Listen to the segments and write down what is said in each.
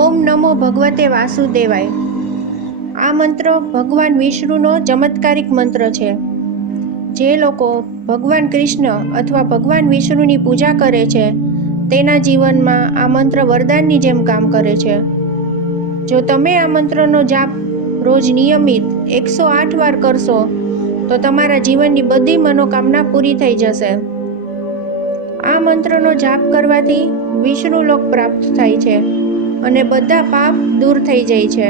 ઓમ નમો ભગવતે વાસુદેવાય. આ મંત્ર ભગવાન વિષ્ણુનો ચમત્કારિક મંત્ર છે. જે લોકો ભગવાન કૃષ્ણ અથવા ભગવાન વિષ્ણુની પૂજા કરે છે તેના જીવનમાં આ મંત્ર વરદાનની જેમ કામ કરે છે. જો તમે આ મંત્રનો જાપ રોજ નિયમિત 108 વાર કરશો તો તમારા જીવનની બધી મનોકામના પૂરી થઈ જશે. આ મંત્રનો જાપ કરવાથી વિષ્ણુ લોક પ્રાપ્ત થાય છે અને બધા પાપ દૂર થઈ જાય છે.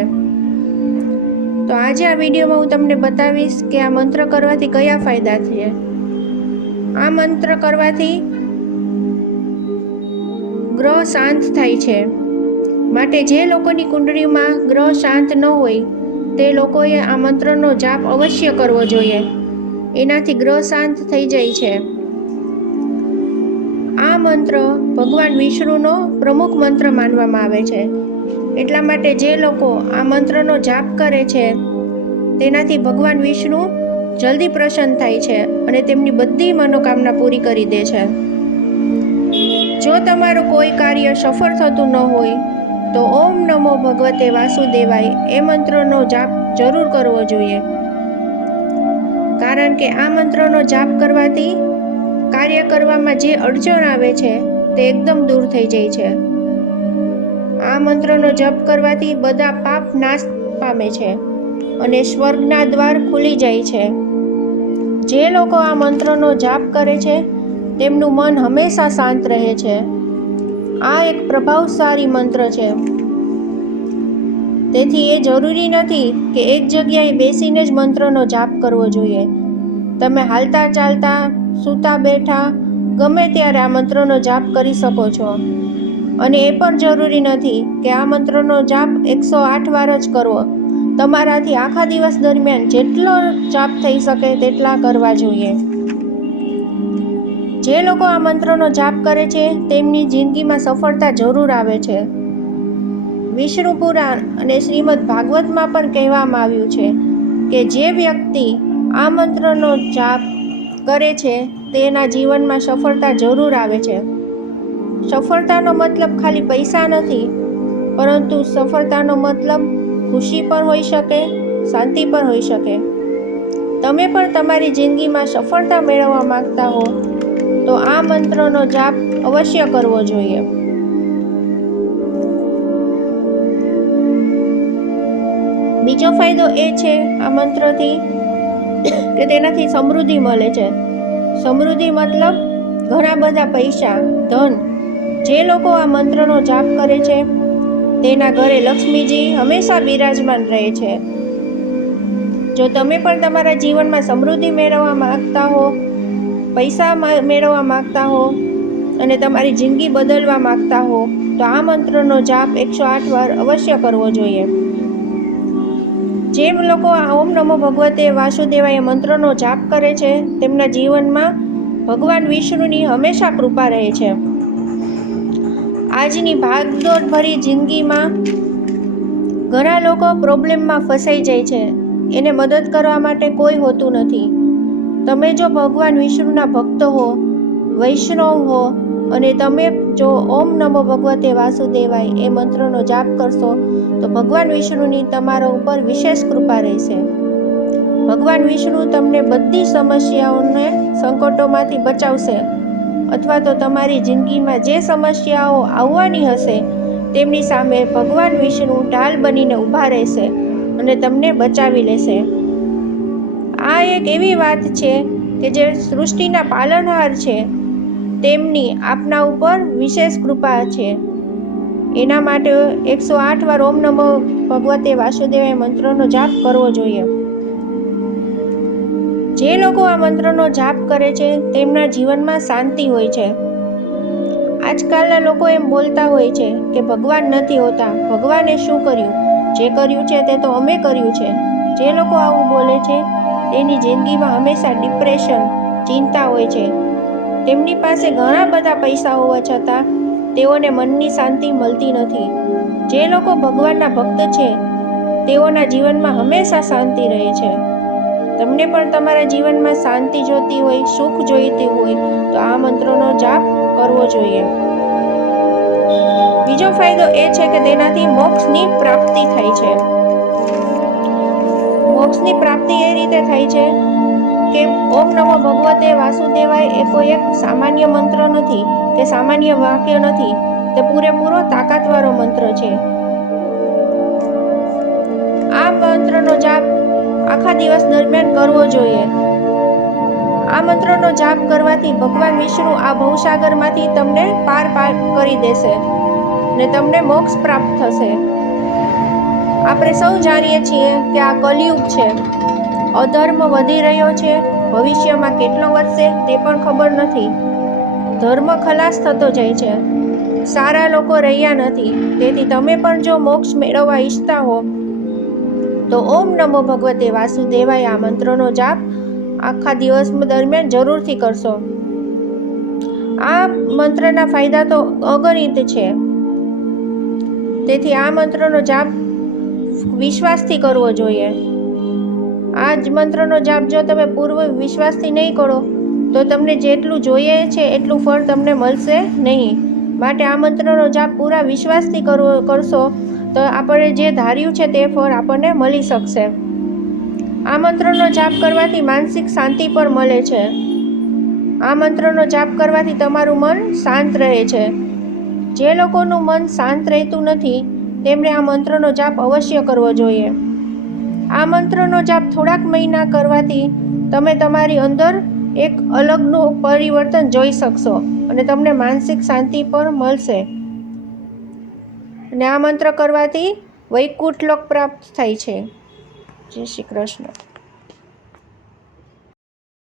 તો આજે આ વિડીયોમાં હું તમને બતાવીશ કે આ મંત્ર કરવાથી કયા ફાયદા છે. આ મંત્ર કરવાથી ગ્રહ શાંત થાય છે. માટે જે લોકોની કુંડળીમાં ગ્રહ શાંત ન હોય તે લોકોએ આ મંત્રનો જાપ અવશ્ય કરવો જોઈએ. એનાથી ગ્રહ શાંત થઈ જાય છે. આ મંત્ર ભગવાન વિષ્ણુનો પ્રમુખ મંત્ર માનવામાં આવે છે. એટલા માટે જે લોકો આ મંત્રનો જાપ કરે છે તેનાથી ભગવાન વિષ્ણુ જલ્દી પ્રસન્ન થાય છે અને તેમની બધી મનોકામના પૂરી કરી દે છે. જો તમારું કોઈ કાર્ય સફળ થતું ન હોય તો ઓમ નમો ભગવતે વાસુદેવાય એ મંત્રનો જાપ જરૂર કરવો જોઈએ. કારણ કે આ મંત્રનો જાપ કરવાથી કાર્ય કરવામાં જે અડચણ આવે છે તે એકદમ દૂર થઈ જાય છે. આ મંત્રનો જપ કરવાથી બધા પાપ નાશ પામે છે અને સ્વર્ગના દ્વાર ખુલી જાય છે. જે લોકો આ મંત્રનો જાપ કરે છે તેમનું મન હંમેશા શાંત રહે છે. આ એક પ્રભાવશાળી મંત્ર છે. તેથી એ જરૂરી નથી કે એક જગ્યાએ બેસીને જ મંત્રનો જાપ કરવો જોઈએ. તમે હાલતા ચાલતા, સૂતા બેઠા ગમે ત્યારે આ મંત્રનો જાપ કરી શકો છો. અને એ પણ જરૂરી નથી કે આ મંત્રનો જાપ 108 વાર જ કરવો. તમારાથી આખા દિવસ દરમિયાન જેટલો જાપ થઈ શકે તેટલા કરવા જોઈએ. જે લોકો આ મંત્રનો જાપ કરે છે તેમની જિંદગીમાં સફળતા જરૂર આવે છે. વિષ્ણુ પુરાણ અને શ્રીમદ ભાગવતમાં પણ કહેવામાં આવ્યું છે કે જે વ્યક્તિ આ મંત્રનો જાપ કરે છે તેના જીવનમાં સફળતા જરૂર આવે છે. સફળતાનો મતલબ ખાલી પૈસા નથી, પરંતુ સફળતાનો મતલબ ખુશી પણ હોઈ શકે, શાંતિ પણ હોઈ શકે. તમે પણ તમારી જિંદગીમાં સફળતા મેળવવા માંગતા હો તો આ મંત્રનો જાપ અવશ્ય કરવો જોઈએ. બીજો ફાયદો એ છે આ મંત્રથી કે તેનાથી સમૃદ્ધિ મળે છે. સમૃદ્ધિ મતલબ ઘણા બધા પૈસા, ધન. જે લોકો આ મંત્રનો જાપ કરે છે તેના ઘરે લક્ષ્મીજી હંમેશા બિરાજમાન રહે છે. જો તમે પણ તમારા જીવનમાં સમૃદ્ધિ મેળવવા માંગતા હો, પૈસા મેળવવા માંગતા હો અને તમારી જિંદગી બદલવા માંગતા હો તો આ મંત્રનો જાપ 108 વાર અવશ્ય કરવો જોઈએ. જે લોકો આ ઓમ નમો ભગવતે વાસુદેવાય મંત્રનો જાપ કરે છે તેમના જીવનમાં ભગવાન વિષ્ણુની હંમેશા કૃપા રહે છે. આજની ભાગદોડ ભરી જિંદગીમાં ઘણા લોકો પ્રોબ્લેમમાં ફસાઈ જાય છે. એને મદદ કરવા માટે કોઈ હોતું નથી. તમે જો ભગવાન વિષ્ણુના ભક્ત હો, વૈષ્ણવ હો અને તમે જો ઓમ નમો ભગવતે વાસુદેવાય એ મંત્રનો જાપ કરશો તો ભગવાન વિષ્ણુની તમારા ઉપર વિશેષ કૃપા રહેશે. ભગવાન વિષ્ણુ તમને બધી સમસ્યાઓને, સંકટોમાંથી બચાવશે અથવા તો તમારી જિંદગીમાં જે સમસ્યાઓ આવવાની હશે તેમની સામે ભગવાન વિષ્ણુ ઢાલ બનીને ઊભા રહેશે અને તમને બચાવી લેશે. આ એક એવી વાત છે કે જે સૃષ્ટિના પાલનહાર છે તેમની આપના ઉપર વિશેષ કૃપા છે. એના માટે 108 વાર ઓમ નમો ભગવતે વાસુદેવાય મંત્રનો જાપ કરવો જોઈએ. જે લોકો આ મંત્રનો જાપ કરે છે તેમના જીવનમાં શાંતિ હોય છે. આજકાલના લોકો એમ બોલતા હોય છે કે ભગવાન નથી હોતા, ભગવાને શું કર્યું? જે કર્યું છે તે તો અમે કર્યું છે. જે લોકો આવું બોલે છે તેની જિંદગીમાં હંમેશા ડિપ્રેશન, ચિંતા હોય છે. તેમની પાસે ઘણા બધા પૈસા હોવા છતાં તેઓને મનની શાંતિ મળતી નથી. જે લોકો ભગવાનના ભક્ત છે તેઓના જીવનમાં હંમેશા શાંતિ રહે છે. તમને પણ તમારા જીવનમાં શાંતિ જોતી હોય, સુખ જોઈતી હોય તો આ મંત્રનો જાપ કરવો જોઈએ. બીજો ફાયદો એ છે કે તેનાથી મોક્ષની પ્રાપ્તિ થાય છે. મોક્ષની પ્રાપ્તિ એ રીતે થાય છે કે ઓમ નમો ભગવતે વાસુદેવાય એ કોઈ એક સામાન્ય મંત્ર નથી કે સામાન્ય વાક્ય નથી, તે પૂરેપૂરો તાકાતવાળો મંત્ર છે. આ મંત્રનો જાપ આખા દિવસ દરમિયાન કરવો જોઈએ. આ મંત્રનો જાપ કરવાથી ભગવાન વિષ્ણુ આ ભવસાગરમાંથી તમને પાર કરી દેશે ને તમને મોક્ષ પ્રાપ્ત થશે. આપણે સૌ જાણીએ છીએ કે આ કલિયુગ છે, અધર્મ વધી રહ્યો છે, ભવિષ્યમાં કેટલો વધશે તે પણ ખબર નથી. ધર્મ ખલાસ થતો જાય છે, સારા લોકો રહ્યા નથી. તેથી તમે પણ જો મોક્ષ મેળવવા ઈચ્છતા હો તો ઓમ નમો ભગવતે વાસુદેવાય આ મંત્રનો જાપ આખા દિવસ દરમિયાન જરૂરથી કરશો. આ મંત્રના ફાયદા તો અગણિત છે. તેથી આ મંત્રનો જાપ વિશ્વાસથી કરવો જોઈએ. આ જ મંત્રનો જાપ જો તમે પૂર્વ વિશ્વાસથી નહીં કરો તો તમને જેટલું જોઈએ છે એટલું ફળ તમને મળશે નહીં. માટે આ મંત્રનો જાપ પૂરા વિશ્વાસથી કરશો તો આપણે જે ધાર્યું છે તે ફળ આપણને મળી શકશે. આ મંત્રનો જાપ કરવાથી માનસિક શાંતિ પણ મળે છે. આ મંત્રનો જાપ કરવાથી તમારું મન શાંત રહે છે. જે લોકોનું મન શાંત રહેતું નથી તેમણે આ મંત્રનો જાપ અવશ્ય કરવો જોઈએ. આ મંત્રનો જાપ થોડાક મહિના કરવાથી તમે તમારી અંદર એક અલગનું પરિવર્તન જોઈ શકશો અને તમને માનસિક શાંતિ પણ મળશે. અને આ મંત્ર કરવાથી વૈકુંઠ લોક પ્રાપ્ત થાય છે. જય શ્રી કૃષ્ણ.